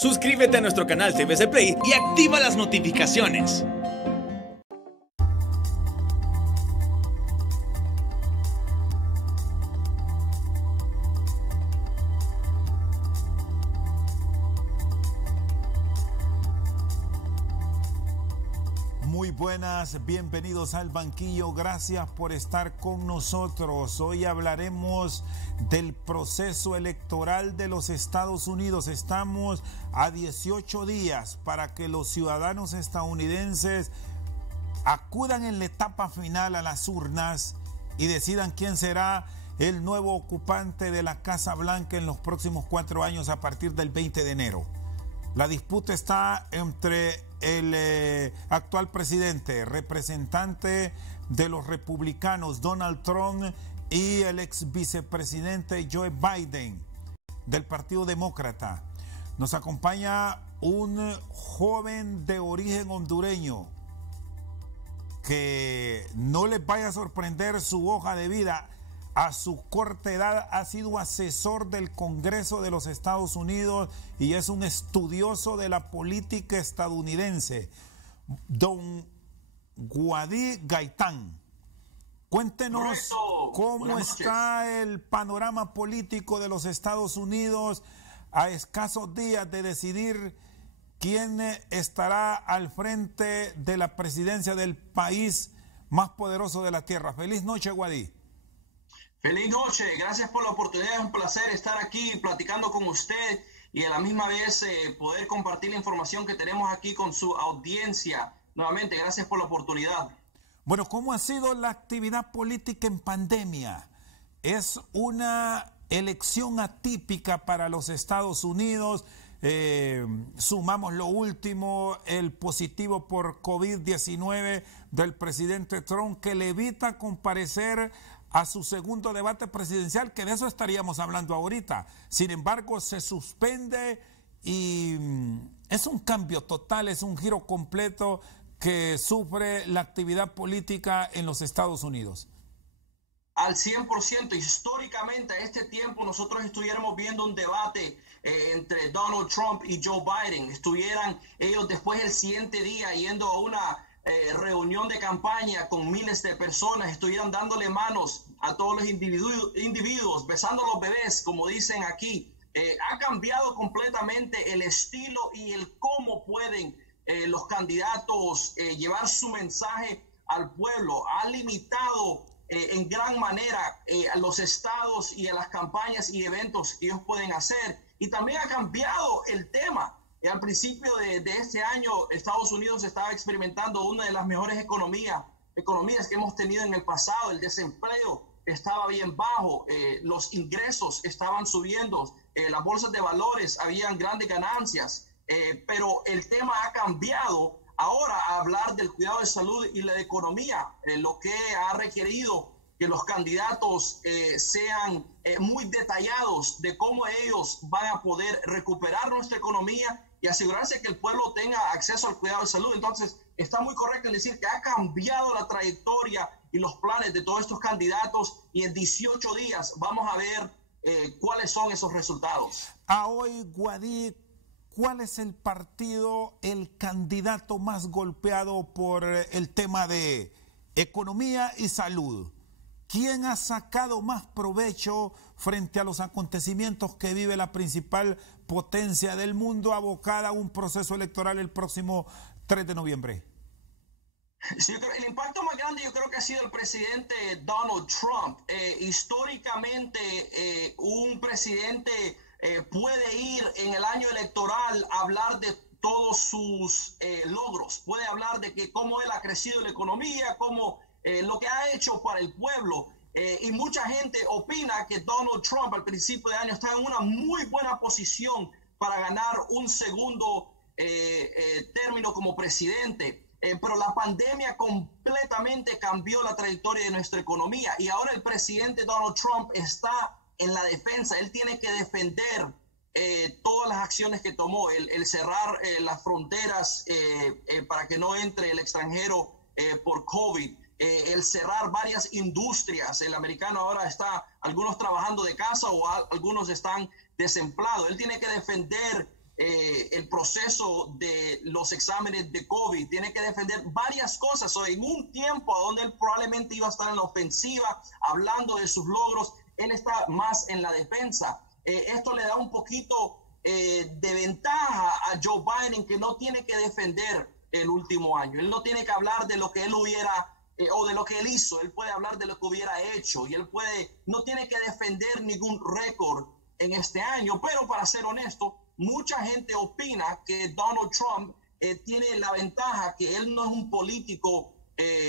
Suscríbete a nuestro canal CBC Play y activa las notificaciones. Muy buenas, bienvenidos al banquillo, gracias por estar con nosotros. Hoy hablaremos del proceso electoral de los Estados Unidos. Estamos a 18 días para que los ciudadanos estadounidenses acudan en la etapa final a las urnas y decidan quién será el nuevo ocupante de la Casa Blanca en los próximos 4 años a partir del 20 de enero. La disputa está entre el actual presidente, representante de los republicanos, Donald Trump, y el ex vicepresidente Joe Biden, del Partido Demócrata. Nos acompaña un joven de origen hondureño que no les vaya a sorprender su hoja de vida. A su corta edad ha sido asesor del Congreso de los Estados Unidos y es un estudioso de la política estadounidense. Don Wadí Gaitán, cuéntenos cómo está el panorama político de los Estados Unidos a escasos días de decidir quién estará al frente de la presidencia del país más poderoso de la tierra. Feliz noche, Wadí. Feliz noche, gracias por la oportunidad, es un placer estar aquí platicando con usted y a la misma vez poder compartir la información que tenemos aquí con su audiencia. Nuevamente, gracias por la oportunidad. Bueno, ¿cómo ha sido la actividad política en pandemia? Es una elección atípica para los Estados Unidos. Sumamos lo último, el positivo por COVID-19 del presidente Trump, que le evita comparecer a su segundo debate presidencial, que de eso estaríamos hablando ahorita. Sin embargo, se suspende y es un cambio total, es un giro completo que sufre la actividad política en los Estados Unidos. Al 100%, históricamente a este tiempo nosotros estuviéramos viendo un debate entre Donald Trump y Joe Biden. Estuvieran ellos después el siguiente día yendo a una reunión de campaña con miles de personas, estuvieran dándole manos a todos los individuos, besando a los bebés, como dicen aquí. Ha cambiado completamente el estilo y el cómo pueden los candidatos llevar su mensaje al pueblo. Ha limitado en gran manera a los estados y a las campañas y eventos que ellos pueden hacer. Y también ha cambiado el tema. Al principio de este año, Estados Unidos estaba experimentando una de las mejores economías que hemos tenido en el pasado. El desempleo estaba bien bajo, los ingresos estaban subiendo, las bolsas de valores habían grandes ganancias, pero el tema ha cambiado ahora a hablar del cuidado de salud y la economía, lo que ha requerido que los candidatos sean muy detallados de cómo ellos van a poder recuperar nuestra economía y asegurarse que el pueblo tenga acceso al cuidado de salud. Entonces, está muy correcto en decir que ha cambiado la trayectoria y los planes de todos estos candidatos y en 18 días vamos a ver cuáles son esos resultados. A hoy, Wadí, ¿cuál es el partido, el candidato más golpeado por el tema de economía y salud? ¿Quién ha sacado más provecho frente a los acontecimientos que vive la principal potencia del mundo abocada a un proceso electoral el próximo 3 de noviembre? Sí, el impacto más grande yo creo que ha sido el presidente Donald Trump. Históricamente, un presidente puede ir en el año electoral a hablar de todos sus logros. Puede hablar de que cómo él ha crecido la economía, cómo lo que ha hecho para el pueblo. Y mucha gente opina que Donald Trump al principio de año está en una muy buena posición para ganar un segundo término como presidente. Pero la pandemia completamente cambió la trayectoria de nuestra economía y ahora el presidente Donald Trump está en la defensa. Él tiene que defender todas las acciones que tomó, el cerrar las fronteras para que no entre el extranjero por COVID, el cerrar varias industrias. El americano ahora está, algunos trabajando de casa o algunos están desempleados. Él tiene que defender el proceso de los exámenes de COVID, tiene que defender varias cosas. En un tiempo donde él probablemente iba a estar en la ofensiva, hablando de sus logros, él está más en la defensa. Esto le da un poquito de ventaja a Joe Biden, que no tiene que defender el último año. Él no tiene que hablar de lo que él hubiera o de lo que él hizo. Él puede hablar de lo que hubiera hecho y no tiene que defender ningún récord en este año. Pero para ser honesto, mucha gente opina que Donald Trump tiene la ventaja que él no es un político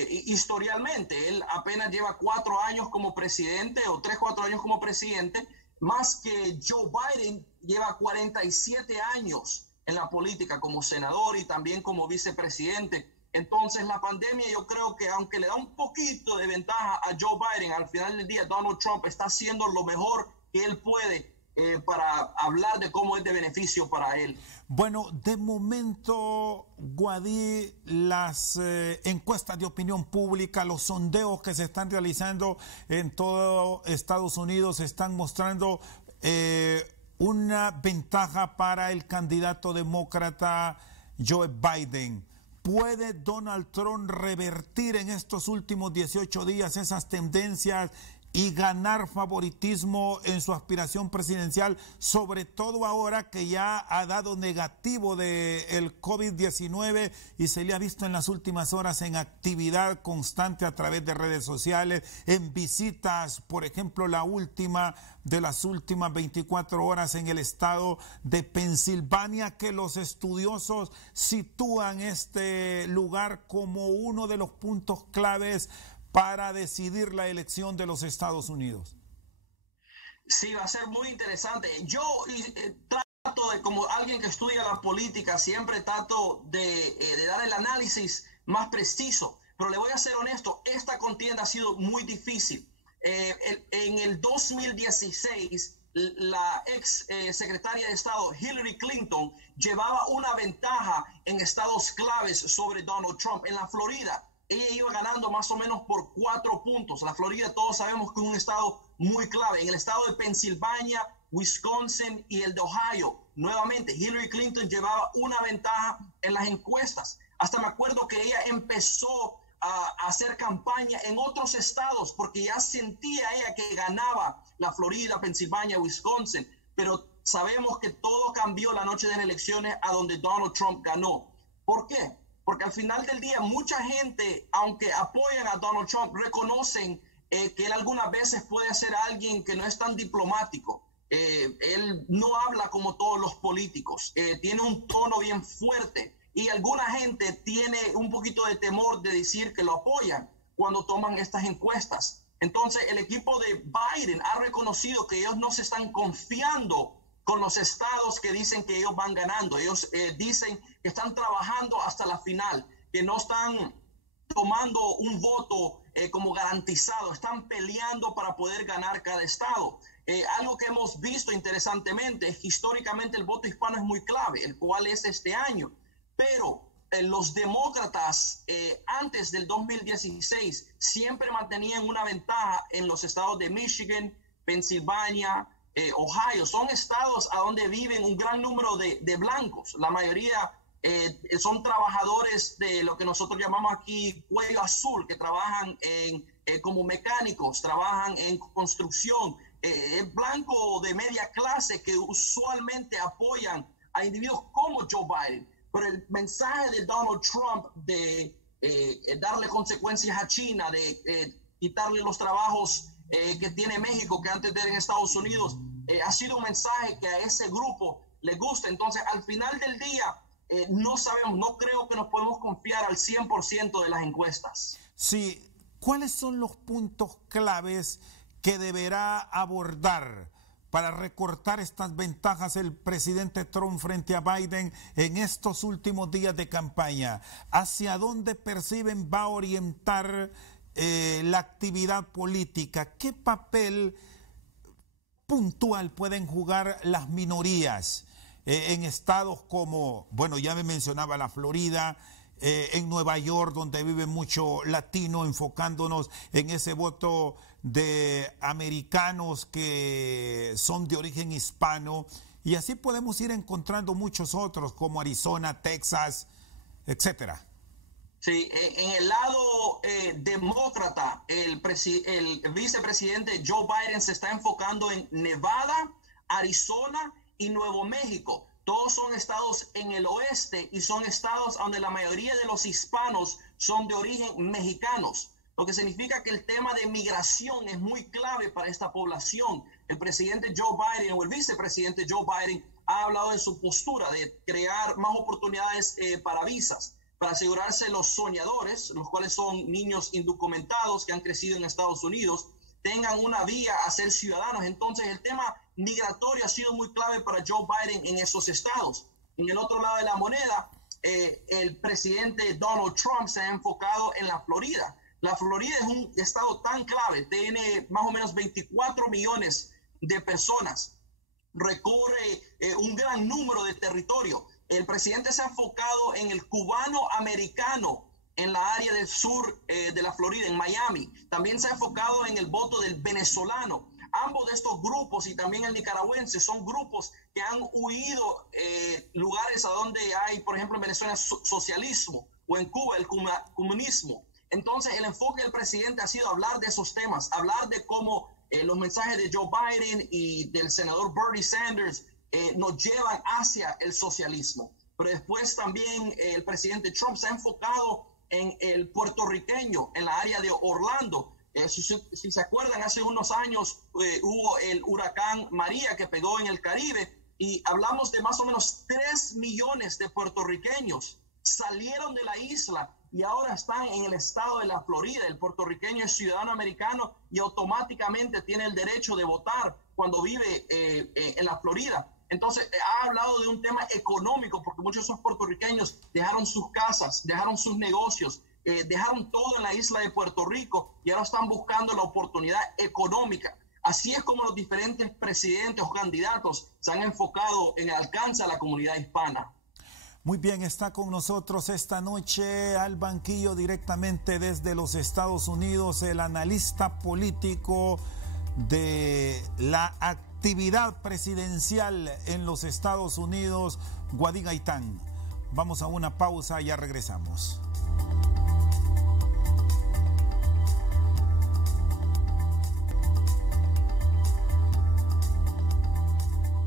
historialmente. Él apenas lleva 4 años como presidente, o 3-4 años como presidente, más que Joe Biden lleva 47 años en la política como senador y también como vicepresidente. Entonces la pandemia, yo creo que aunque le da un poquito de ventaja a Joe Biden, al final del día Donald Trump está haciendo lo mejor que él puede para hablar de cómo es de beneficio para él. Bueno, de momento, Guadí, las encuestas de opinión pública, los sondeos que se están realizando en todo Estados Unidos están mostrando una ventaja para el candidato demócrata Joe Biden. ¿Puede Donald Trump revertir en estos últimos 18 días esas tendencias y ganar favoritismo en su aspiración presidencial, sobre todo ahora que ya ha dado negativo del COVID-19 y se le ha visto en las últimas horas en actividad constante a través de redes sociales, en visitas, por ejemplo, la última de las últimas 24 horas en el estado de Pensilvania, que los estudiosos sitúan este lugar como uno de los puntos claves para decidir la elección de los Estados Unidos? Sí, va a ser muy interesante. Yo trato de, como alguien que estudia la política, siempre trato de dar el análisis más preciso, pero le voy a ser honesto, esta contienda ha sido muy difícil. En el 2016, la ex secretaria de Estado Hillary Clinton llevaba una ventaja en estados claves sobre Donald Trump. En la Florida, ella iba ganando más o menos por 4 puntos. La Florida, todos sabemos que es un estado muy clave. En el estado de Pensilvania, Wisconsin y el de Ohio, nuevamente Hillary Clinton llevaba una ventaja en las encuestas. Hasta me acuerdo que ella empezó a hacer campaña en otros estados porque ya sentía ella que ganaba la Florida, Pensilvania, Wisconsin. Pero sabemos que todo cambió la noche de las elecciones a donde Donald Trump ganó. ¿Por qué? Porque al final del día mucha gente, aunque apoyan a Donald Trump, reconocen que él algunas veces puede ser alguien que no es tan diplomático. Él no habla como todos los políticos, tiene un tono bien fuerte y alguna gente tiene un poquito de temor de decir que lo apoyan cuando toman estas encuestas. Entonces el equipo de Biden ha reconocido que ellos no se están confiando con los estados que dicen que ellos van ganando. Ellos dicen que están trabajando hasta la final, que no están tomando un voto como garantizado, están peleando para poder ganar cada estado. Algo que hemos visto interesantemente es que históricamente el voto hispano es muy clave, el cual es este año, pero los demócratas antes del 2016 siempre mantenían una ventaja en los estados de Michigan, Pensilvania, Ohio. Son estados a donde viven un gran número de blancos. La mayoría son trabajadores de lo que nosotros llamamos aquí cuello azul, que trabajan como mecánicos, trabajan en construcción. Es blanco de media clase que usualmente apoyan a individuos como Joe Biden. Pero el mensaje de Donald Trump de darle consecuencias a China, de quitarle los trabajos que tiene México, que antes era en Estados Unidos, ha sido un mensaje que a ese grupo le gusta. Entonces, al final del día, no sabemos, no creo que nos podemos confiar al 100% de las encuestas. Sí, ¿cuáles son los puntos claves que deberá abordar para recortar estas ventajas el presidente Trump frente a Biden en estos últimos días de campaña? ¿Hacia dónde perciben va a orientar la actividad política? ¿Qué papel puntual pueden jugar las minorías en estados como, bueno, ya me mencionaba la Florida, en Nueva York, donde vive mucho latino, enfocándonos en ese voto de americanos que son de origen hispano, Y así podemos ir encontrando muchos otros, como Arizona, Texas, etcétera. Sí, en el lado demócrata, el vicepresidente Joe Biden se está enfocando en Nevada, Arizona y Nuevo México. Todos son estados en el oeste y son estados donde la mayoría de los hispanos son de origen mexicanos, lo que significa que el tema de migración es muy clave para esta población. El presidente Joe Biden o el vicepresidente Joe Biden ha hablado de su postura de crear más oportunidades para visas, para asegurarse los soñadores, los cuales son niños indocumentados que han crecido en Estados Unidos, tengan una vía a ser ciudadanos. Entonces el tema migratorio ha sido muy clave para Joe Biden en esos estados. En el otro lado de la moneda, el presidente Donald Trump se ha enfocado en la Florida. La Florida es un estado tan clave, tiene más o menos 24 millones de personas, recorre un gran número de territorio. El presidente se ha enfocado en el cubano-americano en la área del sur de la Florida, en Miami. También se ha enfocado en el voto del venezolano. Ambos de estos grupos y también el nicaragüense son grupos que han huido lugares a donde hay, por ejemplo, en Venezuela, socialismo, o en Cuba el comunismo. Entonces el enfoque del presidente ha sido hablar de esos temas, hablar de cómo los mensajes de Joe Biden y del senador Bernie Sanders nos llevan hacia el socialismo. Pero después también el presidente Trump se ha enfocado en el puertorriqueño, en la área de Orlando. Si se acuerdan, hace unos años hubo el huracán María que pegó en el Caribe y hablamos de más o menos 3 millones de puertorriqueños salieron de la isla y ahora están en el estado de la Florida. El puertorriqueño es ciudadano americano y automáticamente tiene el derecho de votar cuando vive en la Florida. Entonces ha hablado de un tema económico, porque muchos de esos puertorriqueños dejaron sus casas, dejaron sus negocios, dejaron todo en la isla de Puerto Rico y ahora están buscando la oportunidad económica. Así es como los diferentes presidentes o candidatos se han enfocado en el alcance a la comunidad hispana. Muy bien, está con nosotros esta noche al banquillo directamente desde los Estados Unidos el analista político de la actividad presidencial en los Estados Unidos, Wady Gaitán. Vamos a una pausa y ya regresamos.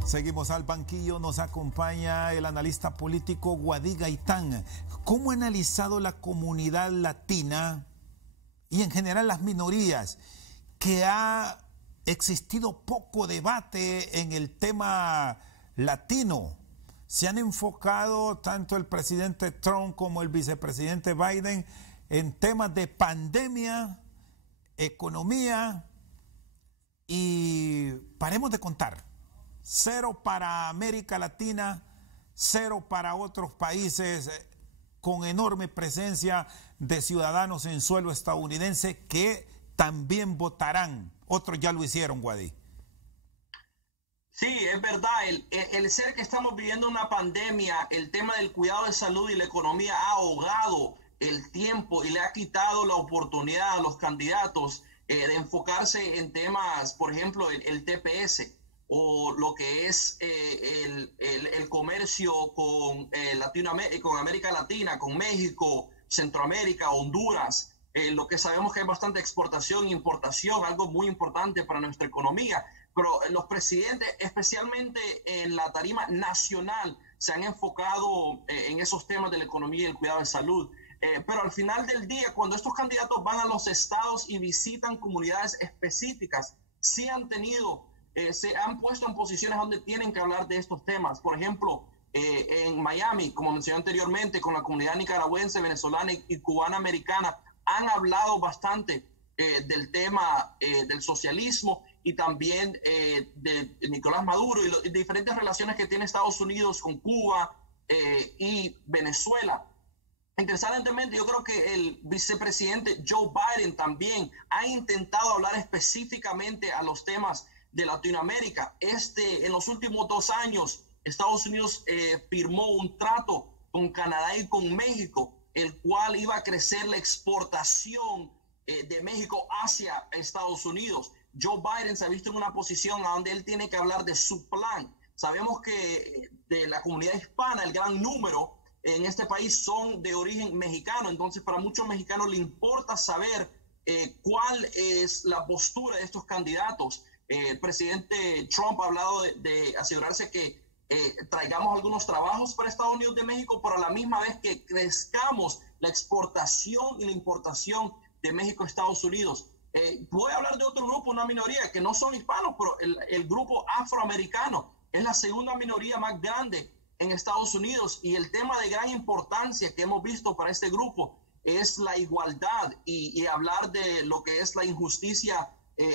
Seguimos al banquillo, nos acompaña el analista político Wady Gaitán. ¿Cómo ha analizado la comunidad latina y en general las minorías que ha existido poco debate en el tema latino? Se han enfocado tanto el presidente Trump como el vicepresidente Biden en temas de pandemia, economía y paremos de contar. 0 para América Latina, 0 para otros países con enorme presencia de ciudadanos en suelo estadounidense que también votarán. Otros ya lo hicieron, Wady. Sí, es verdad. El ser que estamos viviendo una pandemia, el tema del cuidado de salud y la economía ha ahogado el tiempo y le ha quitado la oportunidad a los candidatos de enfocarse en temas, por ejemplo, el TPS. O lo que es el comercio con con América Latina, con México, Centroamérica, Honduras, lo que sabemos que hay bastante exportación e importación, algo muy importante para nuestra economía. Pero los presidentes, especialmente en la tarima nacional, se han enfocado en esos temas de la economía y el cuidado de salud. Pero al final del día, cuando estos candidatos van a los estados y visitan comunidades específicas, sí han tenido... se han puesto en posiciones donde tienen que hablar de estos temas. Por ejemplo, en Miami, como mencioné anteriormente, con la comunidad nicaragüense, venezolana y cubana americana, han hablado bastante del tema del socialismo y también de Nicolás Maduro y diferentes relaciones que tiene Estados Unidos con Cuba y Venezuela. Interesantemente, yo creo que el vicepresidente Joe Biden también ha intentado hablar específicamente a los temas de Latinoamérica. En los últimos 2 años, Estados Unidos firmó un trato con Canadá y con México, el cual iba a crecer la exportación de México hacia Estados Unidos. Joe Biden se ha visto en una posición a donde él tiene que hablar de su plan, Sabemos que de la comunidad hispana, el gran número en este país son de origen mexicano, entonces para muchos mexicanos les importa saber cuál es la postura de estos candidatos. El presidente Trump ha hablado de asegurarse que traigamos algunos trabajos para Estados Unidos de México, pero a la misma vez que crezcamos la exportación y la importación de México a Estados Unidos. Voy a hablar de otro grupo, una minoría que no son hispanos, pero el grupo afroamericano es la segunda minoría más grande en Estados Unidos, y el tema de gran importancia que hemos visto para este grupo es la igualdad y hablar de lo que es la injusticia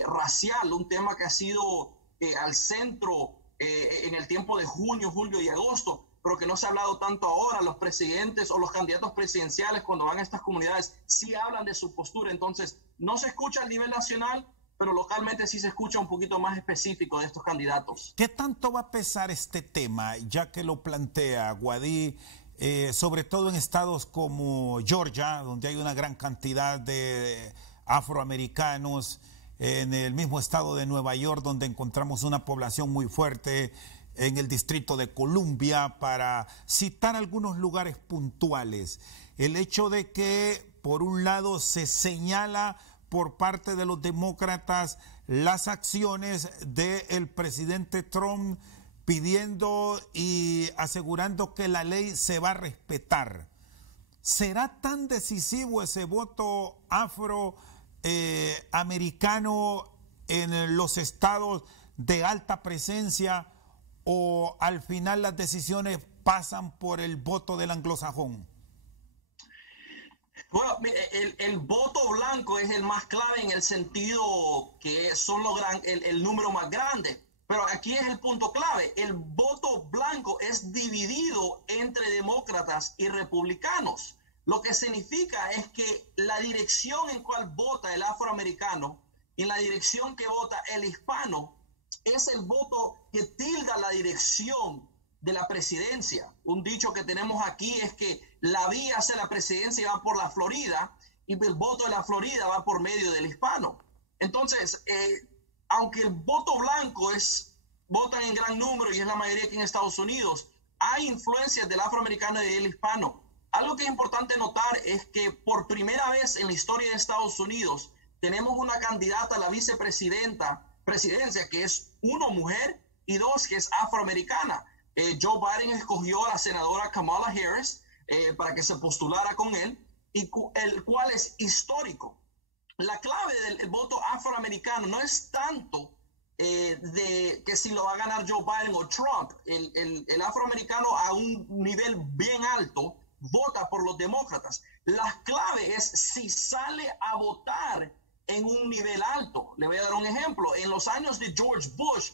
racial, un tema que ha sido al centro en el tiempo de junio, julio y agosto, pero que no se ha hablado tanto ahora. Los presidentes o los candidatos presidenciales, cuando van a estas comunidades, sí hablan de su postura. Entonces, no se escucha a nivel nacional, pero localmente sí se escucha un poquito más específico de estos candidatos. ¿Qué tanto va a pesar este tema, ya que lo plantea Guadí, sobre todo en estados como Georgia, donde hay una gran cantidad de afroamericanos, en el mismo estado de Nueva York, donde encontramos una población muy fuerte, en el Distrito de Columbia, para citar algunos lugares puntuales? El hecho de que, por un lado, se señala por parte de los demócratas las acciones del presidente Trump pidiendo y asegurando que la ley se va a respetar. ¿Será tan decisivo ese voto afroamericano en los estados de alta presencia, o al final las decisiones pasan por el voto del anglosajón? Bueno, el voto blanco es el más clave en el sentido que son el número más grande. Pero aquí es el punto clave. El voto blanco es dividido entre demócratas y republicanos. Lo que significa es que la dirección en cual vota el afroamericano y la dirección que vota el hispano es el voto que tilda la dirección de la presidencia. Un dicho que tenemos aquí es que la vía hacia la presidencia va por la Florida y el voto de la Florida va por medio del hispano. Entonces, aunque el voto blanco votan en gran número y es la mayoría aquí en Estados Unidos, hay influencias del afroamericano y del hispano. Algo que es importante notar es que por primera vez en la historia de Estados Unidos tenemos una candidata a la presidencia que es, uno, mujer, y dos, que es afroamericana. Joe Biden escogió a la senadora Kamala Harris para que se postulara con él, y el cual es histórico. La clave del voto afroamericano no es tanto de que si lo va a ganar Joe Biden o Trump. El afroamericano a un nivel bien alto vota por los demócratas. La clave es si sale a votar en un nivel alto. Le voy a dar un ejemplo. En los años de George Bush,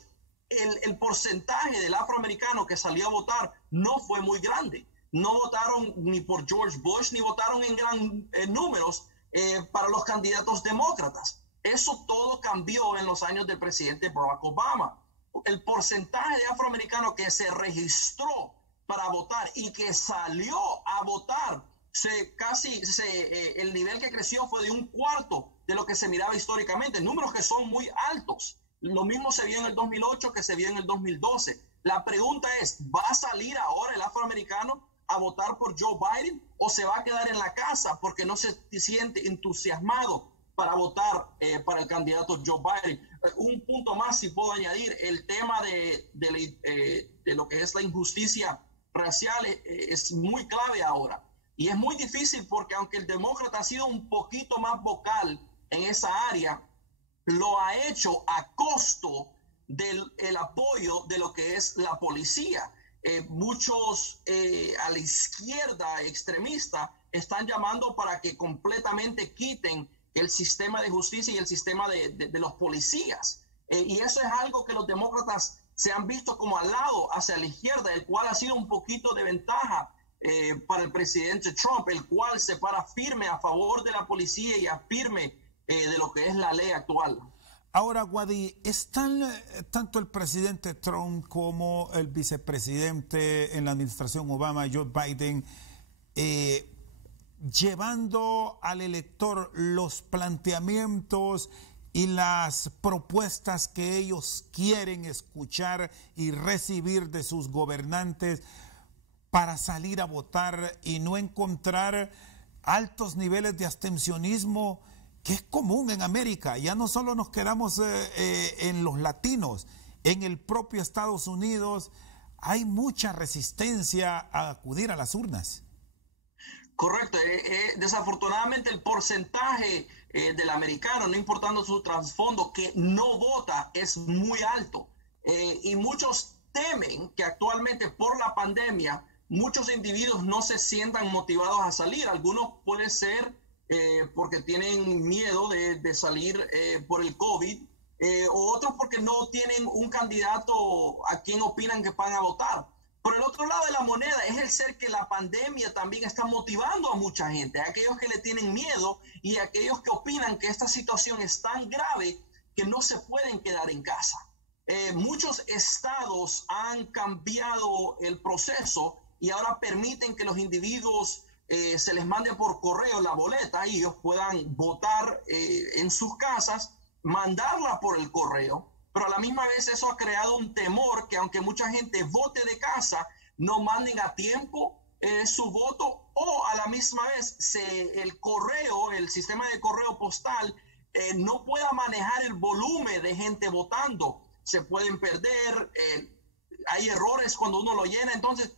el porcentaje del afroamericano que salió a votar no fue muy grande. No votaron ni por George Bush, ni votaron en gran números para los candidatos demócratas. Eso todo cambió en los años del presidente Barack Obama. El porcentaje de afroamericanos que se registró para votar y que salió a votar, el nivel que creció fue de un cuarto de lo que se miraba históricamente, números que son muy altos. Lo mismo se vio en el 2008 que se vio en el 2012. La pregunta es, ¿va a salir ahora el afroamericano a votar por Joe Biden o se va a quedar en la casa porque no se siente entusiasmado para votar para el candidato Joe Biden? Un punto más, si puedo añadir, el tema de lo que es la injusticia racial es muy clave ahora. Y es muy difícil porque aunque el demócrata ha sido un poquito más vocal en esa área, lo ha hecho a costo del apoyo de lo que es la policía. Muchos a la izquierda extremista están llamando para que completamente quiten el sistema de justicia y el sistema de los policías. Y eso es algo que los demócratas se han visto como al lado hacia la izquierda, el cual ha sido un poquito de ventaja para el presidente Trump, el cual se para firme a favor de la policía y afirme de lo que es la ley actual. Ahora, Guadí, ¿están tanto el presidente Trump como el vicepresidente en la administración Obama, Joe Biden, llevando al elector los planteamientos y las propuestas que ellos quieren escuchar y recibir de sus gobernantes para salir a votar y no encontrar altos niveles de abstencionismo que es común en América. Ya no solo nos quedamos en los latinos, en el propio Estados Unidos hay mucha resistencia a acudir a las urnas. Correcto. Desafortunadamente el porcentaje del americano, no importando su trasfondo, que no vota es muy alto. Y muchos temen que actualmente por la pandemia muchos individuos no se sientan motivados a salir. Algunos puede ser porque tienen miedo de salir por el COVID, o otros porque no tienen un candidato a quien opinan que van a votar. Por el otro lado de la moneda es el ser que la pandemia también está motivando a mucha gente, a aquellos que le tienen miedo y a aquellos que opinan que esta situación es tan grave que no se pueden quedar en casa. Muchos estados han cambiado el proceso y ahora permiten que los individuos se les mande por correo la boleta y ellos puedan votar en sus casas, mandarla por el correo. Pero a la misma vez eso ha creado un temor que aunque mucha gente vote de casa, no manden a tiempo su voto, o a la misma vez el correo, el sistema de correo postal no pueda manejar el volumen de gente votando. Se pueden perder, hay errores cuando uno lo llena. Entonces,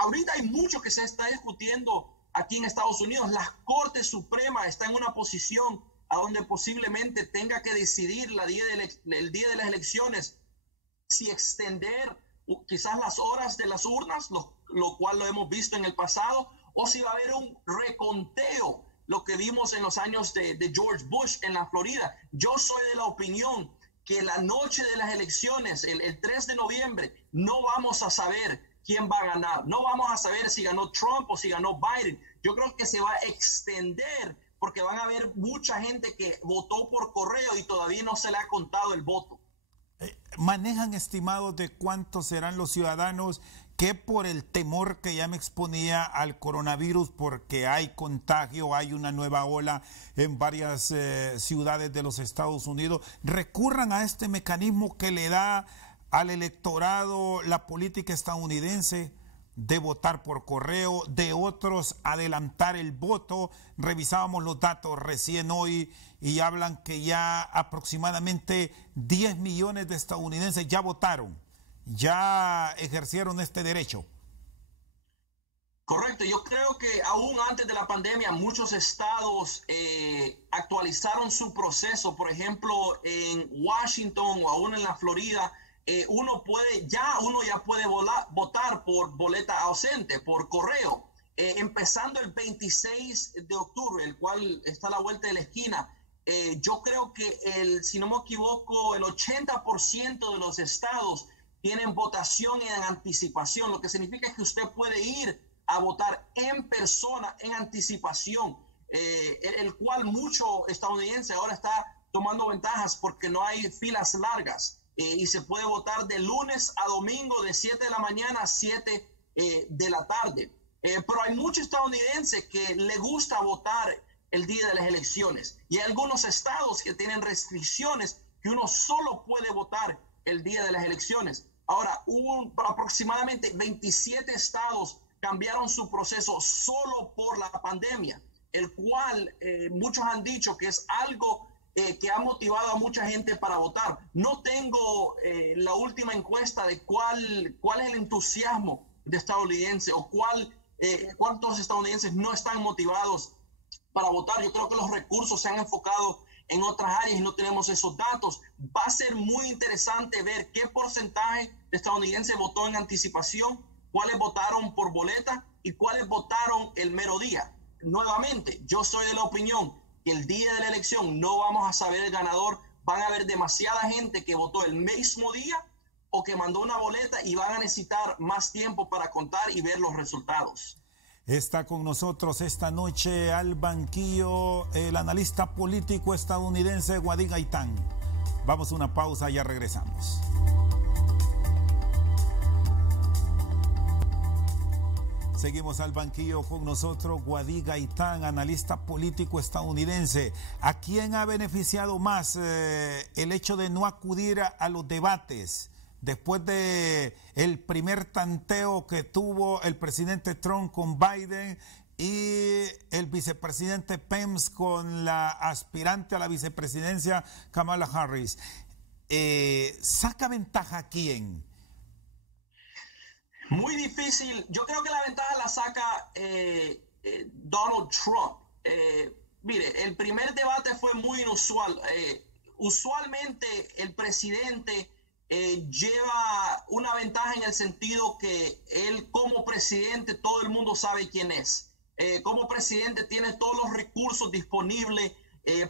ahorita hay mucho que se está discutiendo aquí en Estados Unidos. La Corte Suprema está en una posición a donde posiblemente tenga que decidir el día de las elecciones si extender quizás las horas de las urnas, lo cual lo hemos visto en el pasado, o si va a haber un reconteo, lo que vimos en los años de George Bush en la Florida. Yo soy de la opinión que la noche de las elecciones, el 3 de noviembre, no vamos a saber quién va a ganar. No vamos a saber si ganó Trump o si ganó Biden. Yo creo que se va a extender porque van a haber mucha gente que votó por correo y todavía no se le ha contado el voto. ¿Manejan estimados de cuántos serán los ciudadanos que por el temor que ya me exponía al coronavirus, porque hay contagio, hay una nueva ola en varias ciudades de los Estados Unidos, recurran a este mecanismo que le da al electorado la política estadounidense de votar por correo, de otros adelantar el voto? Revisábamos los datos recién hoy y hablan que ya aproximadamente 10 millones de estadounidenses ya votaron, ya ejercieron este derecho. Correcto, yo creo que aún antes de la pandemia muchos estados actualizaron su proceso. Por ejemplo, en Washington o aún en la Florida, uno ya puede votar por boleta ausente, por correo, empezando el 26 de octubre, el cual está a la vuelta de la esquina. Yo creo que si no me equivoco, el 80% de los estados tienen votación en anticipación, lo que significa que usted puede ir a votar en persona en anticipación, el cual mucho estadounidense ahora está tomando ventajas porque no hay filas largas. Y se puede votar de lunes a domingo de 7 de la mañana a 7 de la tarde. Pero hay muchos estadounidenses que le gusta votar el día de las elecciones. Y hay algunos estados que tienen restricciones que uno solo puede votar el día de las elecciones. Ahora, aproximadamente 27 estados cambiaron su proceso solo por la pandemia, el cual muchos han dicho que es algo que ha motivado a mucha gente para votar. No tengo la última encuesta de cuál es el entusiasmo de estadounidense o cuántos estadounidenses no están motivados para votar. Yo creo que los recursos se han enfocado en otras áreas y no tenemos esos datos. Va a ser muy interesante ver qué porcentaje de estadounidenses votó en anticipación, cuáles votaron por boleta y cuáles votaron el mero día. Nuevamente, yo soy de la opinión que el día de la elección no vamos a saber el ganador. Van a haber demasiada gente que votó el mismo día o que mandó una boleta y van a necesitar más tiempo para contar y ver los resultados. Está con nosotros esta noche al banquillo el analista político estadounidense Wadid Gaitán. Vamos a una pausa y ya regresamos. Seguimos al banquillo con nosotros Wadi Gaitán, analista político estadounidense. ¿A quién ha beneficiado más el hecho de no acudir a los debates después de el primer tanteo que tuvo el presidente Trump con Biden y el vicepresidente Pence con la aspirante a la vicepresidencia Kamala Harris? ¿Saca ventaja a quién? Muy difícil. Yo creo que la ventaja la saca Donald Trump. Mire, el primer debate fue muy inusual. Usualmente el presidente lleva una ventaja en el sentido que él como presidente todo el mundo sabe quién es. Como presidente tiene todos los recursos disponibles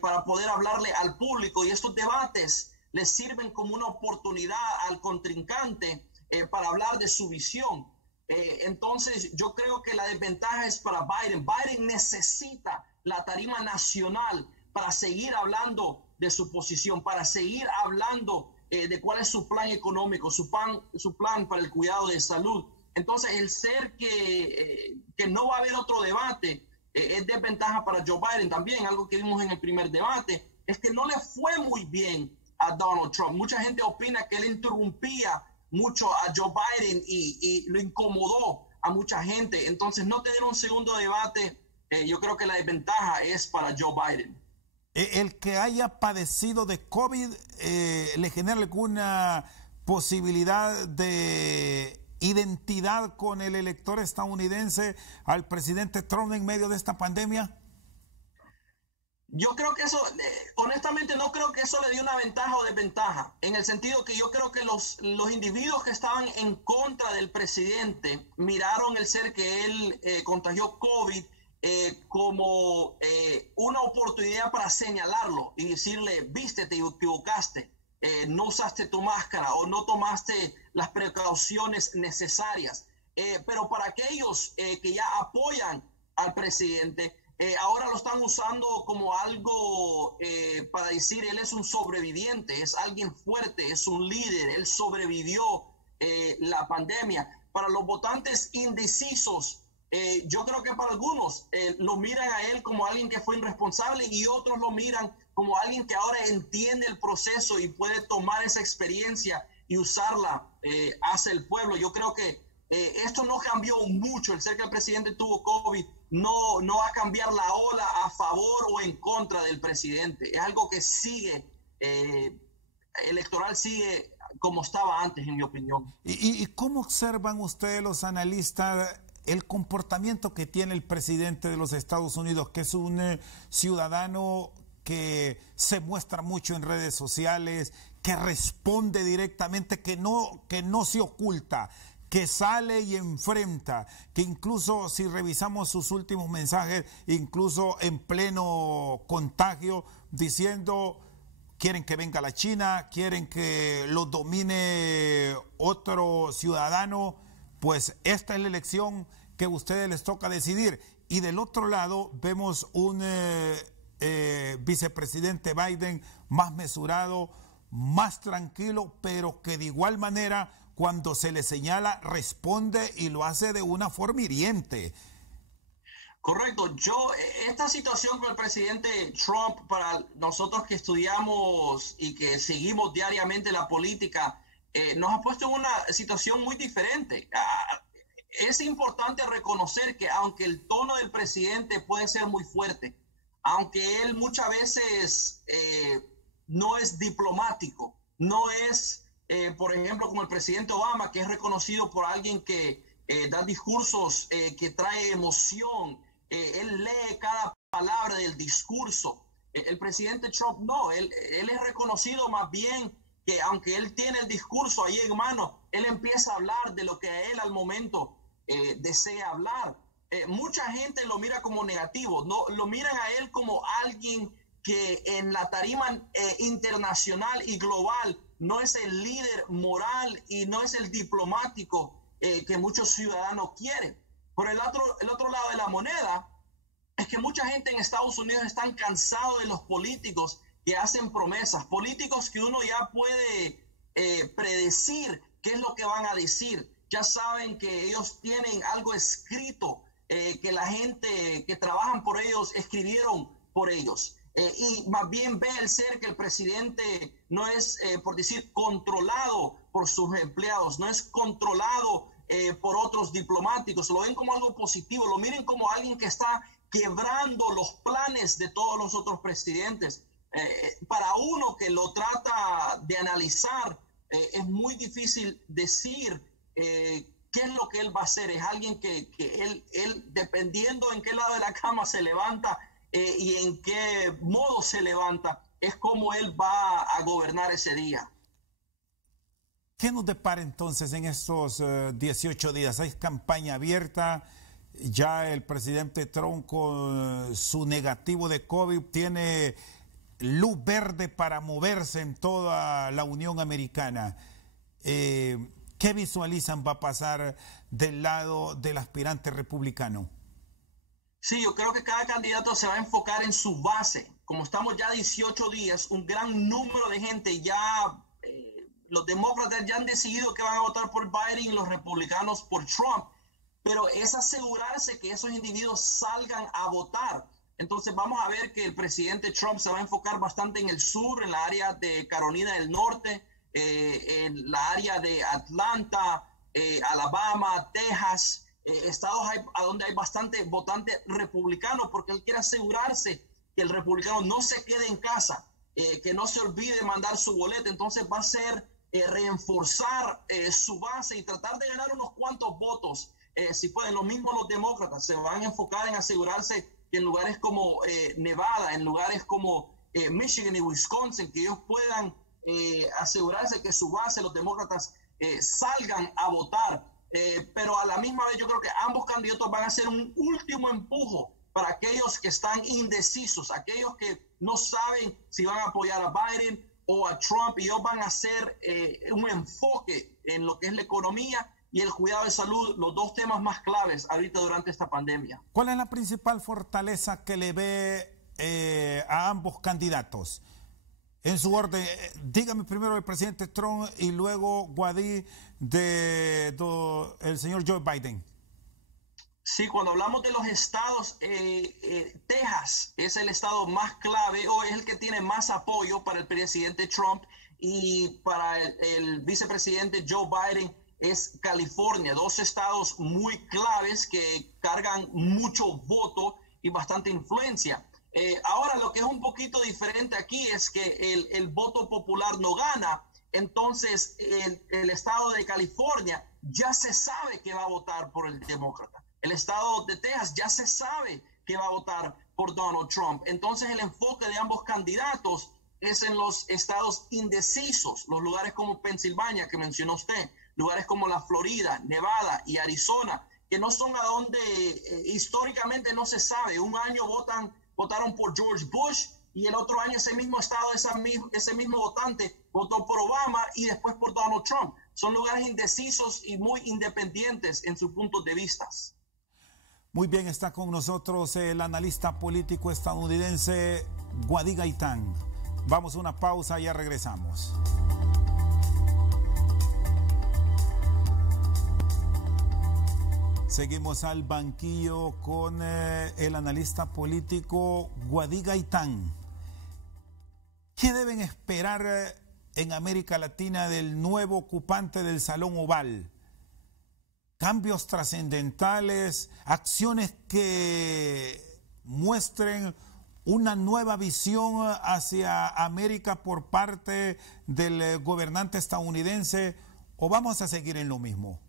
para poder hablarle al público, y estos debates le sirven como una oportunidad al contrincante para hablar de su visión. Entonces yo creo que la desventaja es para Biden. Biden necesita la tarima nacional para seguir hablando de su posición, para seguir hablando de cuál es su plan económico, su plan para el cuidado de salud. Entonces el ser que no va a haber otro debate es desventaja para Joe Biden. También algo que vimos en el primer debate es que no le fue muy bien a Donald Trump. Mucha gente opina que él interrumpía mucho a Joe Biden y lo incomodó a mucha gente. Entonces no tener un segundo debate, yo creo que la desventaja es para Joe Biden. ¿El que haya padecido de COVID le genera alguna posibilidad de identidad con el elector estadounidense al presidente Trump en medio de esta pandemia? Yo creo que eso, honestamente no creo que eso le dio una ventaja o desventaja, en el sentido que yo creo que los individuos que estaban en contra del presidente miraron el ser que él contagió COVID como una oportunidad para señalarlo y decirle, viste, te equivocaste, no usaste tu máscara o no tomaste las precauciones necesarias. Pero para aquellos que ya apoyan al presidente, ahora lo están usando como algo para decir, él es un sobreviviente, es alguien fuerte, es un líder, él sobrevivió la pandemia. Para los votantes indecisos, yo creo que para algunos lo miran a él como alguien que fue irresponsable, y otros lo miran como alguien que ahora entiende el proceso y puede tomar esa experiencia y usarla hacia el pueblo. Yo creo que esto no cambió mucho. El ser que el presidente tuvo COVID no va a cambiar la ola a favor o en contra del presidente. Es algo que sigue, electoral sigue como estaba antes, en mi opinión. ¿Y cómo observan ustedes los analistas el comportamiento que tiene el presidente de los Estados Unidos, que es un ciudadano que se muestra mucho en redes sociales, que responde directamente, que no se oculta, que sale y enfrenta, que incluso si revisamos sus últimos mensajes, incluso en pleno contagio, diciendo quieren que venga la China, quieren que lo domine otro ciudadano, pues esta es la elección que a ustedes les toca decidir. Y del otro lado vemos un vicepresidente Biden más mesurado, más tranquilo, pero que de igual manera cuando se le señala responde y lo hace de una forma hiriente. Correcto. Esta situación con el presidente Trump, para nosotros que estudiamos y que seguimos diariamente la política, nos ha puesto en una situación muy diferente. Es importante reconocer que aunque el tono del presidente puede ser muy fuerte, aunque él muchas veces no es diplomático, no es, por ejemplo, como el presidente Obama, que es reconocido por alguien que da discursos que trae emoción, él lee cada palabra del discurso. El presidente Trump no, él es reconocido más bien que aunque él tiene el discurso ahí en mano, él empieza a hablar de lo que a él al momento desea hablar. Mucha gente lo mira como negativo, no lo miran a él como alguien que en la tarima internacional y global no es el líder moral y no es el diplomático que muchos ciudadanos quieren. Por el otro lado de la moneda es que mucha gente en Estados Unidos están cansados de los políticos que hacen promesas, políticos que uno ya puede predecir qué es lo que van a decir. ya saben que ellos tienen algo escrito, que la gente que trabajan por ellos escribieron por ellos. Y más bien ve el ser que el presidente no es, por decir, controlado por sus empleados, no es controlado por otros diplomáticos, lo ven como algo positivo, lo miren como alguien que está quebrando los planes de todos los otros presidentes. Para uno que lo trata de analizar, es muy difícil decir qué es lo que él va a hacer. Es alguien que él, dependiendo en qué lado de la cama se levanta y en qué modo se levanta, es como él va a gobernar ese día. ¿Qué nos depara entonces en estos 18 días? ¿Hay campaña abierta? Ya el presidente Trump con su negativo de COVID tiene luz verde para moverse en toda la Unión Americana. ¿Qué visualizan va a pasar del lado del aspirante republicano? Sí, yo creo que cada candidato se va a enfocar en su base. Como estamos ya 18 días, un gran número de gente ya, los demócratas ya han decidido que van a votar por Biden y los republicanos por Trump, pero es asegurarse que esos individuos salgan a votar. Entonces vamos a ver que el presidente Trump se va a enfocar bastante en el sur, en la área de Carolina del Norte, en la área de Atlanta, Alabama, Texas, estados a donde hay bastante votante republicano, porque él quiere asegurarse que el republicano no se quede en casa, que no se olvide mandar su boleta. Entonces va a ser reforzar su base y tratar de ganar unos cuantos votos. Si pueden, lo mismo los demócratas se van a enfocar en asegurarse que en lugares como Nevada, en lugares como Michigan y Wisconsin, que ellos puedan asegurarse que su base, los demócratas, salgan a votar. Pero a la misma vez yo creo que ambos candidatos van a hacer un último empujo para aquellos que están indecisos, aquellos que no saben si van a apoyar a Biden o a Trump, y ellos van a hacer un enfoque en lo que es la economía y el cuidado de salud, los dos temas más claves ahorita durante esta pandemia. ¿Cuál es la principal fortaleza que le ve a ambos candidatos? En su orden, dígame primero el presidente Trump y luego Guadí el señor Joe Biden. Sí, cuando hablamos de los estados, Texas es el estado más clave o es el que tiene más apoyo para el presidente Trump, y para el vicepresidente Joe Biden es California, dos estados muy claves que cargan mucho voto y bastante influencia. Ahora lo que es un poquito diferente aquí es que el voto popular no gana. Entonces el estado de California ya se sabe que va a votar por el demócrata. El estado de Texas ya se sabe que va a votar por Donald Trump. Entonces el enfoque de ambos candidatos es en los estados indecisos, los lugares como Pensilvania, que mencionó usted, lugares como la Florida, Nevada y Arizona, que no son a donde históricamente no se sabe. Un año votaron por George Bush y el otro año ese mismo estado, ese mismo votante votó por Obama y después por Donald Trump. Son lugares indecisos y muy independientes en sus puntos de vista. Muy bien, está con nosotros el analista político estadounidense Guadí Gaitán. Vamos a una pausa y ya regresamos. Seguimos al banquillo con el analista político Guadí Gaitán. ¿Qué deben esperar en América Latina del nuevo ocupante del Salón Oval? Cambios trascendentales, acciones que muestren una nueva visión hacia América por parte del gobernante estadounidense, ¿o vamos a seguir en lo mismo?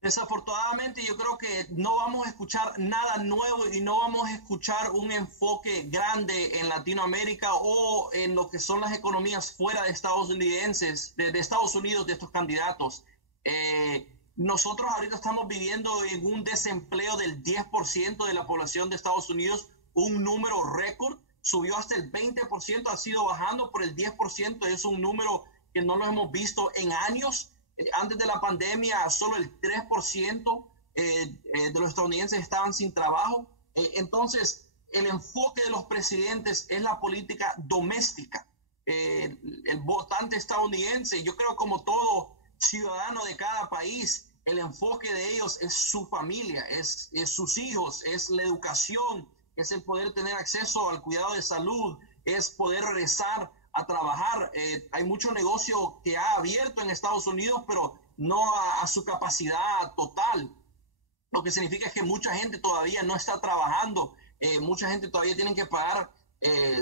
Desafortunadamente yo creo que no vamos a escuchar nada nuevo y no vamos a escuchar un enfoque grande en Latinoamérica o en lo que son las economías fuera de Estados Unidos de estos candidatos. Nosotros ahorita estamos viviendo en un desempleo del 10% de la población de Estados Unidos, un número récord, subió hasta el 20%, ha sido bajando por el 10%, es un número que no lo hemos visto en años. Antes de la pandemia, solo el 3% de los estadounidenses estaban sin trabajo. Entonces, el enfoque de los presidentes es la política doméstica. El votante estadounidense, yo creo como todo ciudadano de cada país, el enfoque de ellos es su familia, es sus hijos, es la educación, es el poder tener acceso al cuidado de salud, es poder regresar a trabajar. Hay mucho negocio que ha abierto en Estados Unidos, pero no a su capacidad total. Lo que significa es que mucha gente todavía no está trabajando, mucha gente todavía tiene que pagar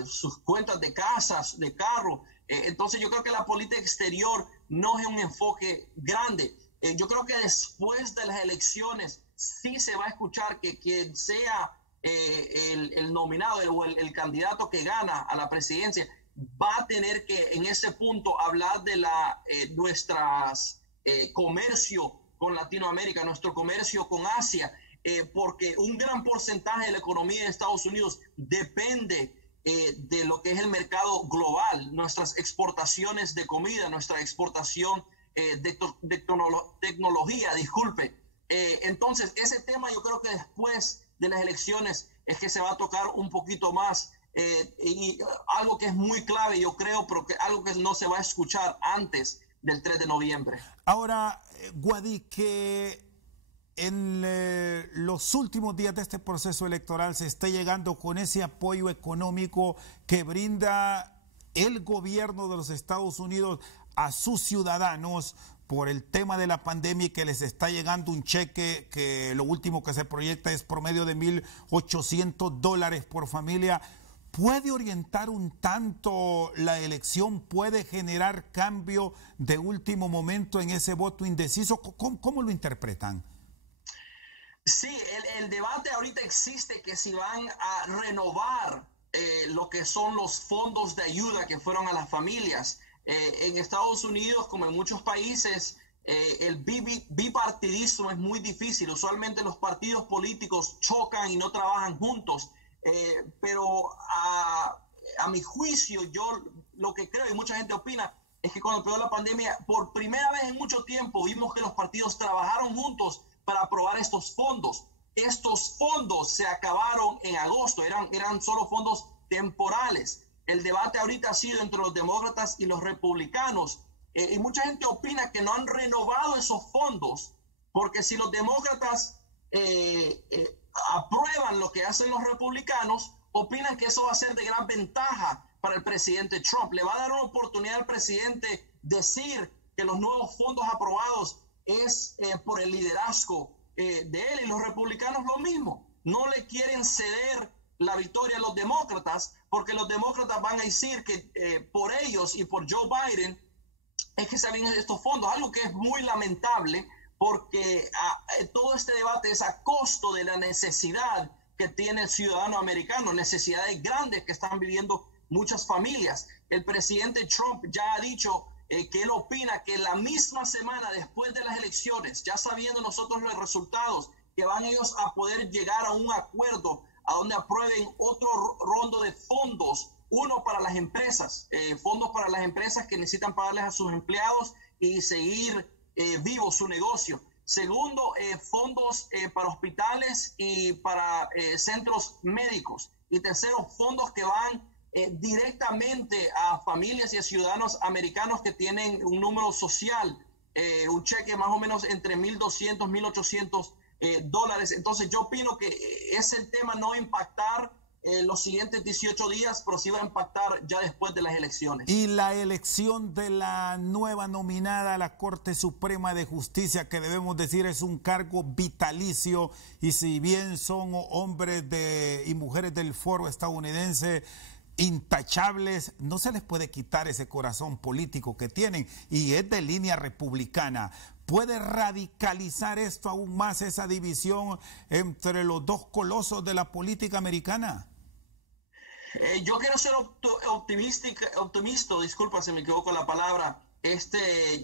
sus cuentas de casas, de carro. Entonces yo creo que la política exterior no es un enfoque grande. Yo creo que después de las elecciones sí se va a escuchar que quien sea el nominado o el candidato que gana a la presidencia va a tener que en ese punto hablar de nuestras comercio con Latinoamérica, nuestro comercio con Asia, porque un gran porcentaje de la economía de Estados Unidos depende de lo que es el mercado global, nuestras exportaciones de comida, nuestra exportación de tecnología, disculpe. Entonces, ese tema yo creo que después de las elecciones es que se va a tocar un poquito más, y algo que es muy clave, yo creo, pero que algo que no se va a escuchar antes del 3 de noviembre. Ahora, Guadi, que en los últimos días de este proceso electoral se esté llegando con ese apoyo económico que brinda el gobierno de los Estados Unidos a sus ciudadanos por el tema de la pandemia y que les está llegando un cheque que lo último que se proyecta es promedio de $1,800 por familia. ¿Puede orientar un tanto la elección? ¿Puede generar cambio de último momento en ese voto indeciso? ¿Cómo lo interpretan? Sí, el debate ahorita existe que si van a renovar lo que son los fondos de ayuda que fueron a las familias. En Estados Unidos, como en muchos países, el bipartidismo es muy difícil. Usualmente los partidos políticos chocan y no trabajan juntos. Pero a mi juicio, yo lo que creo y mucha gente opina es que cuando pegó la pandemia, por primera vez en mucho tiempo vimos que los partidos trabajaron juntos para aprobar estos fondos. Estos fondos se acabaron en agosto, eran solo fondos temporales. El debate ahorita ha sido entre los demócratas y los republicanos, y mucha gente opina que no han renovado esos fondos, porque si los demócratas aprueban lo que hacen los republicanos, opinan que eso va a ser de gran ventaja para el presidente Trump. Le va a dar una oportunidad al presidente decir que los nuevos fondos aprobados es por el liderazgo de él, y los republicanos lo mismo. No le quieren ceder la victoria a los demócratas, porque los demócratas van a decir que por ellos y por Joe Biden es que se vienen estos fondos, algo que es muy lamentable, porque todo este debate es a costo de la necesidad que tiene el ciudadano americano, necesidades grandes que están viviendo muchas familias. El presidente Trump ya ha dicho que él opina que la misma semana después de las elecciones, ya sabiendo nosotros los resultados, que van ellos a poder llegar a un acuerdo a donde aprueben otro rondo de fondos, uno para las empresas, fondos para las empresas que necesitan pagarles a sus empleados y seguir vivo su negocio. Segundo, fondos para hospitales y para centros médicos. Y tercero, fondos que van directamente a familias y a ciudadanos americanos que tienen un número social, un cheque más o menos entre $1,200, $1,800. Entonces yo opino que es el tema no impactar los siguientes 18 días, pero sí va a impactar ya después de las elecciones. Y la elección de la nueva nominada a la Corte Suprema de Justicia, que debemos decir es un cargo vitalicio, y si bien son hombres y mujeres del foro estadounidense intachables, no se les puede quitar ese corazón político que tienen, y es de línea republicana. ¿Puede radicalizar esto aún más, esa división entre los dos colosos de la política americana? Yo quiero ser optimista, disculpa si me equivoco la palabra.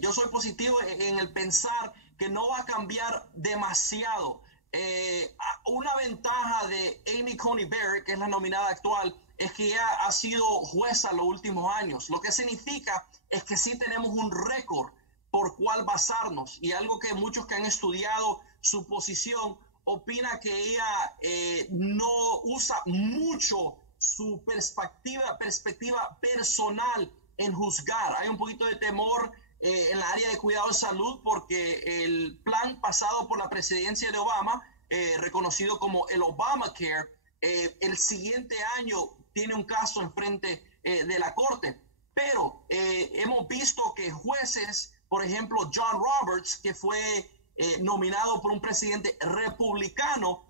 Yo soy positivo en el pensar que no va a cambiar demasiado. Una ventaja de Amy Coney Barrett, que es la nominada actual, es que ella ha sido jueza los últimos años. Lo que significa es que sí tenemos un récord por cuál basarnos, y algo que muchos que han estudiado su posición opina que ella no usa mucho su perspectiva personal en juzgar. Hay un poquito de temor en la área de cuidado de salud, porque el plan pasado por la presidencia de Obama, reconocido como el Obamacare, el siguiente año tiene un caso en frente de la corte. Pero hemos visto que jueces, por ejemplo, John Roberts, que fue nominado por un presidente republicano,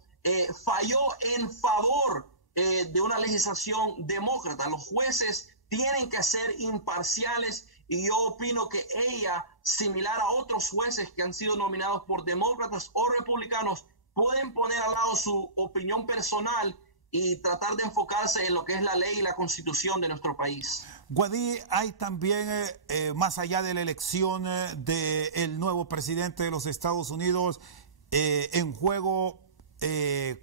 falló en favor de una legislación demócrata. Los jueces tienen que ser imparciales y yo opino que ella, similar a otros jueces que han sido nominados por demócratas o republicanos, pueden poner al lado su opinión personal y tratar de enfocarse en lo que es la ley y la constitución de nuestro país. Guadí, hay también, más allá de la elección del nuevo presidente de los Estados Unidos, en juego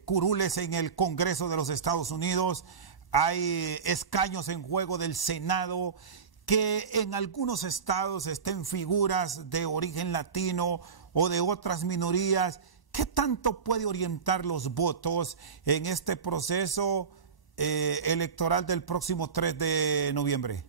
curules en el Congreso de los Estados Unidos, hay escaños en juego del Senado, que en algunos estados estén figuras de origen latino o de otras minorías. ¿Qué tanto puede orientar los votos en este proceso electoral del próximo 3 de noviembre?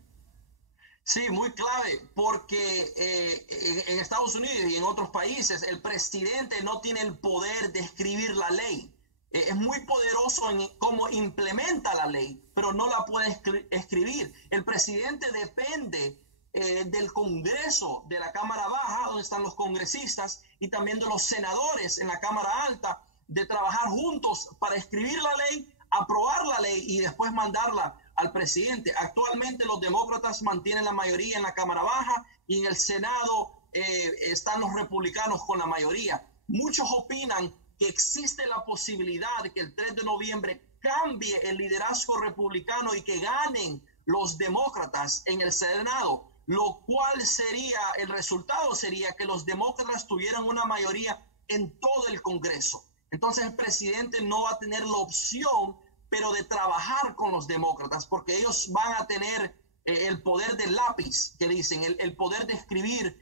Sí, muy clave, porque en Estados Unidos y en otros países el presidente no tiene el poder de escribir la ley. Es muy poderoso en cómo implementa la ley, pero no la puede escribir. El presidente depende del Congreso, de la Cámara Baja, donde están los congresistas, y también de los senadores en la Cámara Alta, de trabajar juntos para escribir la ley, aprobar la ley y después mandarla al presidente. Actualmente los demócratas mantienen la mayoría en la Cámara Baja y en el Senado están los republicanos con la mayoría. Muchos opinan que existe la posibilidad de que el 3 de noviembre cambie el liderazgo republicano y que ganen los demócratas en el Senado, lo cual sería, el resultado sería que los demócratas tuvieran una mayoría en todo el Congreso. Entonces el presidente no va a tener la opción, pero de trabajar con los demócratas, porque ellos van a tener el poder del lápiz, que dicen, el poder de escribir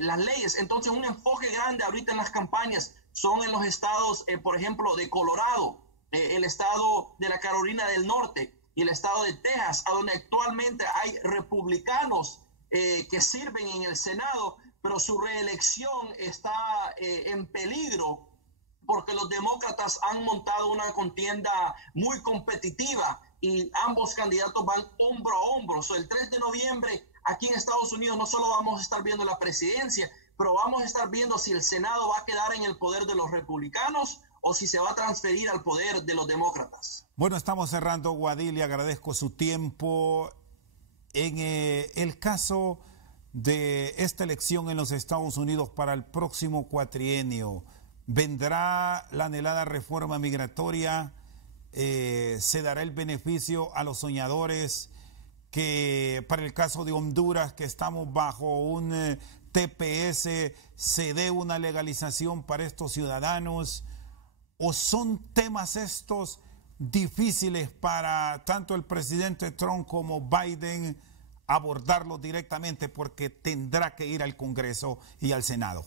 las leyes. Entonces un enfoque grande ahorita en las campañas son en los estados, por ejemplo, de Colorado, el estado de la Carolina del Norte y el estado de Texas, a donde actualmente hay republicanos que sirven en el Senado, pero su reelección está en peligro porque los demócratas han montado una contienda muy competitiva y ambos candidatos van hombro a hombro. El 3 de noviembre aquí en Estados Unidos no solo vamos a estar viendo la presidencia, pero vamos a estar viendo si el Senado va a quedar en el poder de los republicanos o si se va a transferir al poder de los demócratas. Bueno, estamos cerrando, Guadí, le agradezco su tiempo. En el caso de esta elección en los Estados Unidos para el próximo cuatrienio, ¿vendrá la anhelada reforma migratoria? ¿Se dará el beneficio a los soñadores? Que para el caso de Honduras, que estamos bajo un TPS, se dé una legalización para estos ciudadanos, o son temas estos difíciles para tanto el presidente Trump como Biden abordarlos directamente porque tendrá que ir al Congreso y al Senado?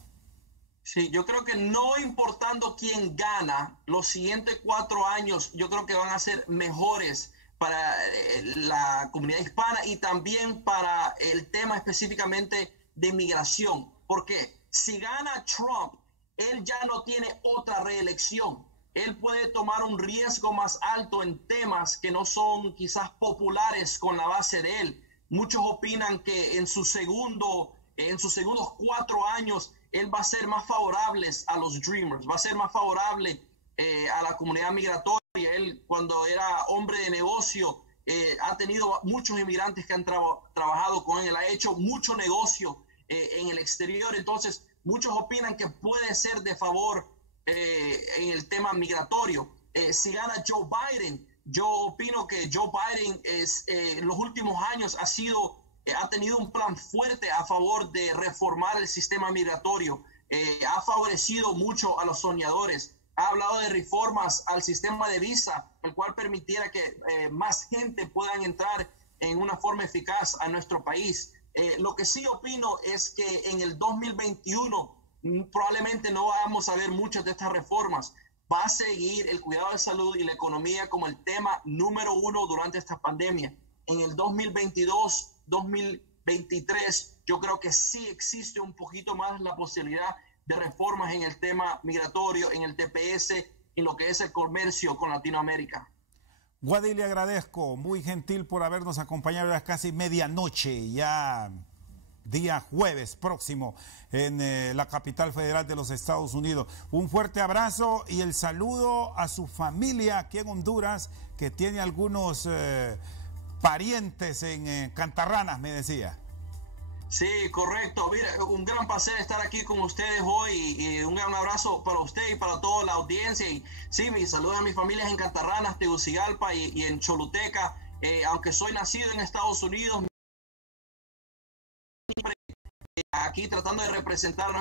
Sí, yo creo que no importando quién gana, los siguientes 4 años yo creo que van a ser mejores para la comunidad hispana y también para el tema específicamente de migración. Porque si gana Trump, él ya no tiene otra reelección. Él puede tomar un riesgo más alto en temas que no son quizás populares con la base de él. Muchos opinan que en sus segundos 4 años él va a ser más favorable a los Dreamers, va a ser más favorable a la comunidad migratoria. Él, cuando era hombre de negocio, ha tenido muchos inmigrantes que han trabajado con él, ha hecho mucho negocio en el exterior. Entonces, muchos opinan que puede ser de favor en el tema migratorio. Si gana Joe Biden, yo opino que Joe Biden en los últimos años ha tenido un plan fuerte a favor de reformar el sistema migratorio. Ha favorecido mucho a los soñadores. Ha hablado de reformas al sistema de visa, el cual permitiera que más gente puedan entrar en una forma eficaz a nuestro país. Lo que sí opino es que en el 2021 probablemente no vamos a ver muchas de estas reformas. Va a seguir el cuidado de salud y la economía como el tema número 1 durante esta pandemia. En el 2022, 2023 2023, yo creo que sí existe un poquito más la posibilidad de reformas en el tema migratorio, en el TPS, en lo que es el comercio con Latinoamérica. Guadi, le agradezco, muy gentil por habernos acompañado a casi medianoche, ya día jueves próximo en la capital federal de los Estados Unidos. Un fuerte abrazo y el saludo a su familia aquí en Honduras, que tiene algunos parientes en Cantarranas, me decía. Sí, correcto. Mira, un gran placer estar aquí con ustedes hoy y un gran abrazo para usted y para toda la audiencia. Y sí, mis saludos a mis familias en Cantarranas, Tegucigalpa y en Choluteca. Aunque soy nacido en Estados Unidos, aquí tratando de representar a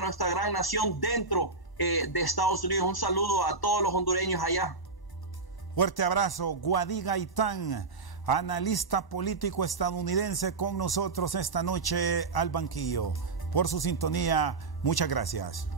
nuestra gran nación dentro de Estados Unidos. Un saludo a todos los hondureños allá. Fuerte abrazo, Guadi Gaitán, analista político estadounidense, con nosotros esta noche al banquillo. Por su sintonía, muchas gracias.